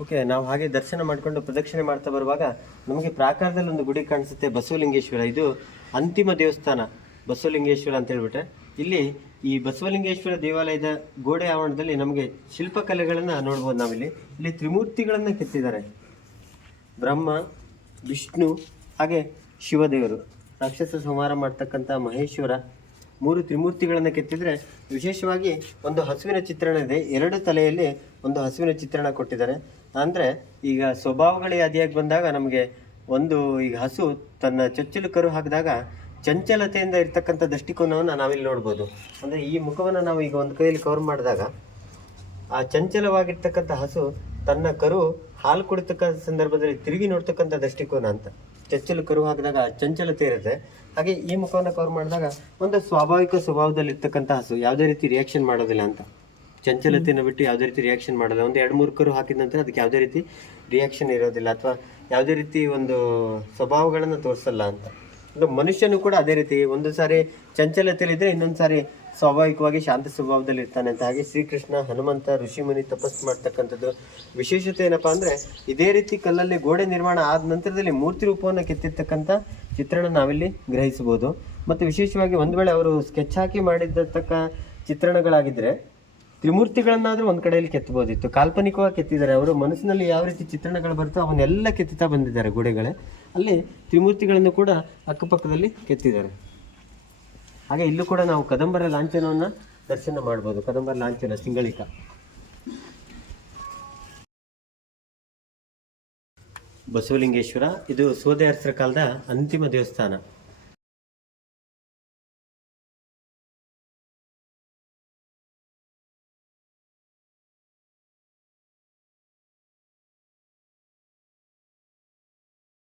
Okay ನಾವು ಹಾಗೆ ದರ್ಶನ ಮಾಡಿಕೊಂಡು ಪ್ರದಕ್ಷಿಣೆ ಮಾಡ್ತಾ ಬರುವಾಗ ನಮಗೆ ಪ್ರಾಕಾರದಲ್ಲಿ ಒಂದು ಗುಡಿ ಕಾಣಿಸುತ್ತೆ ಬಸವಲಿಂಗೇಶ್ವರ. ಇದು ಅಂತಿಮ ದೇವಸ್ಥಾನ, ಬಸವಲಿಂಗೇಶ್ವರ ಅಂತ ಹೇಳ್ಬಿಟ್ರೆ. ಇಲ್ಲಿ ಈ ಬಸವಲಿಂಗೇಶ್ವರ ದೇವಾಲಯದ ಗೋಡೆ ಆವರಣದಲ್ಲಿ ನಮಗೆ ಶಿಲ್ಪಕಲೆಗಳನ್ನು ನೋಡ್ಬೋದು ನಾವಿಲ್ಲಿ. ಇಲ್ಲಿ ತ್ರಿಮೂರ್ತಿಗಳನ್ನು ಕೆತ್ತಿದ್ದಾರೆ. ಬ್ರಹ್ಮ, ವಿಷ್ಣು, ಹಾಗೆ ಶಿವದೇವರು. ರಾಕ್ಷಸ ಸಂಹಾರ ಮಾಡ್ತಕ್ಕಂಥ ಮಹೇಶ್ವರ ಮೂರು ತ್ರಿಮೂರ್ತಿಗಳನ್ನು ಕೆತ್ತಿದರೆ ವಿಶೇಷವಾಗಿ ಒಂದು ಹಸುವಿನ ಚಿತ್ರಣ ಇದೆ. ಎರಡು ತಲೆಯಲ್ಲಿ ಒಂದು ಹಸುವಿನ ಚಿತ್ರಣ ಕೊಟ್ಟಿದ್ದಾರೆ. ಅಂದರೆ ಈಗ ಸ್ವಭಾವಗಳೇ ಯಾದಿಯಾಗಿ ಬಂದಾಗ ನಮಗೆ ಒಂದು ಈಗ ಹಸು ತನ್ನ ಚೊಚ್ಚಲು ಕರು ಹಾಕಿದಾಗ ಚಂಚಲತೆಯಿಂದ ಇರ್ತಕ್ಕಂಥ ದೃಷ್ಟಿಕೋನವನ್ನು ನಾವಿಲ್ಲಿ ನೋಡ್ಬೋದು. ಅಂದರೆ ಈ ಮುಖವನ್ನು ನಾವು ಈಗ ಒಂದು ಕೈಯಲ್ಲಿ ಕವರ್ ಮಾಡಿದಾಗ ಆ ಚಂಚಲವಾಗಿರ್ತಕ್ಕಂಥ ಹಸು ತನ್ನ ಕರು ಹಾಲು ಕುಡಿತಕ್ಕಂಥ ಸಂದರ್ಭದಲ್ಲಿ ತಿರುಗಿ ನೋಡ್ತಕ್ಕಂಥ ದೃಷ್ಟಿಕೋನ ಅಂತ. ಚಚ್ಚಲು ಕರು ಹಾಕಿದಾಗ ಚಂಚಲತೆ ಇರುತ್ತೆ. ಹಾಗೆ ಈ ಮುಖವನ್ನು ಕವರ್ ಮಾಡಿದಾಗ ಒಂದು ಸ್ವಾಭಾವಿಕ ಸ್ವಭಾವದಲ್ಲಿ ಇರ್ತಕ್ಕಂಥ ಹಸು, ಯಾವುದೇ ರೀತಿ ರಿಯಾಕ್ಷನ್ ಮಾಡೋದಿಲ್ಲ ಅಂತ. ಚಂಚಲತೆಯನ್ನು ಬಿಟ್ಟು ಯಾವುದೇ ರೀತಿ ರಿಯಾಕ್ಷನ್ ಮಾಡೋದಿಲ್ಲ ಒಂದು ಎರಡು ಮೂರು ಕರು ಹಾಕಿದ ನಂತರ ಅದಕ್ಕೆ ಯಾವುದೇ ರೀತಿ ರಿಯಾಕ್ಷನ್ ಇರೋದಿಲ್ಲ ಅಥವಾ ಯಾವುದೇ ರೀತಿ ಒಂದು ಸ್ವಭಾವಗಳನ್ನು ತೋರಿಸಲ್ಲ ಅಂತ. ಮನುಷ್ಯನು ಕೂಡ ಅದೇ ರೀತಿ ಒಂದು ಸಾರಿ ಚಂಚಲತೆಯಲ್ಲಿದ್ದರೆ ಇನ್ನೊಂದು ಸಾರಿ ಸ್ವಾಭಾವಿಕವಾಗಿ ಶಾಂತ ಸ್ವಭಾವದಲ್ಲಿ ಇರ್ತಾನೆ ಅಂತ ಹಾಗೆ ಶ್ರೀಕೃಷ್ಣ ಹನುಮಂತ ಋಷಿಮುನಿ ತಪಸ್ಸು ಮಾಡ್ತಕ್ಕಂಥದ್ದು. ವಿಶೇಷತೆ ಏನಪ್ಪಾ ಅಂದ್ರೆ ಇದೇ ರೀತಿ ಕಲ್ಲಲ್ಲಿ ಗೋಡೆ ನಿರ್ಮಾಣ ಆದ ನಂತರದಲ್ಲಿ ಮೂರ್ತಿ ರೂಪವನ್ನು ಕೆತ್ತಿರ್ತಕ್ಕಂಥ ಚಿತ್ರಣ ನಾವಿಲ್ಲಿ ಗ್ರಹಿಸಬಹುದು. ಮತ್ತು ವಿಶೇಷವಾಗಿ ಒಂದು ವೇಳೆ ಅವರು ಸ್ಕೆಚ್ ಹಾಕಿ ಮಾಡಿದತಕ್ಕ ಚಿತ್ರಣಗಳಾಗಿದ್ರೆ ತ್ರಿಮೂರ್ತಿಗಳನ್ನಾದ್ರೂ ಒಂದ್ ಕಡೆಯಲ್ಲಿ ಕೆತ್ತಬಹುದಿತ್ತು ಕಾಲ್ಪನಿಕವಾಗಿ ಕೆತ್ತಿದ್ದಾರೆ. ಅವರು ಮನಸ್ಸಿನಲ್ಲಿ ಯಾವ ರೀತಿ ಚಿತ್ರಣಗಳು ಬರುತ್ತೋ ಅವನ್ನೆಲ್ಲ ಕೆತ್ತುತ್ತಾ ಬಂದಿದ್ದಾರೆ ಗೋಡೆಗಳೇ. ಅಲ್ಲಿ ತ್ರಿಮೂರ್ತಿಗಳನ್ನು ಕೂಡ ಅಕ್ಕಪಕ್ಕದಲ್ಲಿ ಕೆತ್ತಿದ್ದಾರೆ. ಹಾಗೆ ಇಲ್ಲೂ ಕೂಡ ನಾವು ಕದಂಬರ ಲಾಂಛನವನ್ನ ದರ್ಶನ ಮಾಡ್ಬೋದು. ಕದಂಬರ ಲಾಂಛನ, ಸಿಂಗಳಿಕ. ಬಸವಲಿಂಗೇಶ್ವರ, ಇದು ಸೋದೆ ಅರಸರ ಕಾಲದ ಅಂತಿಮ ದೇವಸ್ಥಾನ.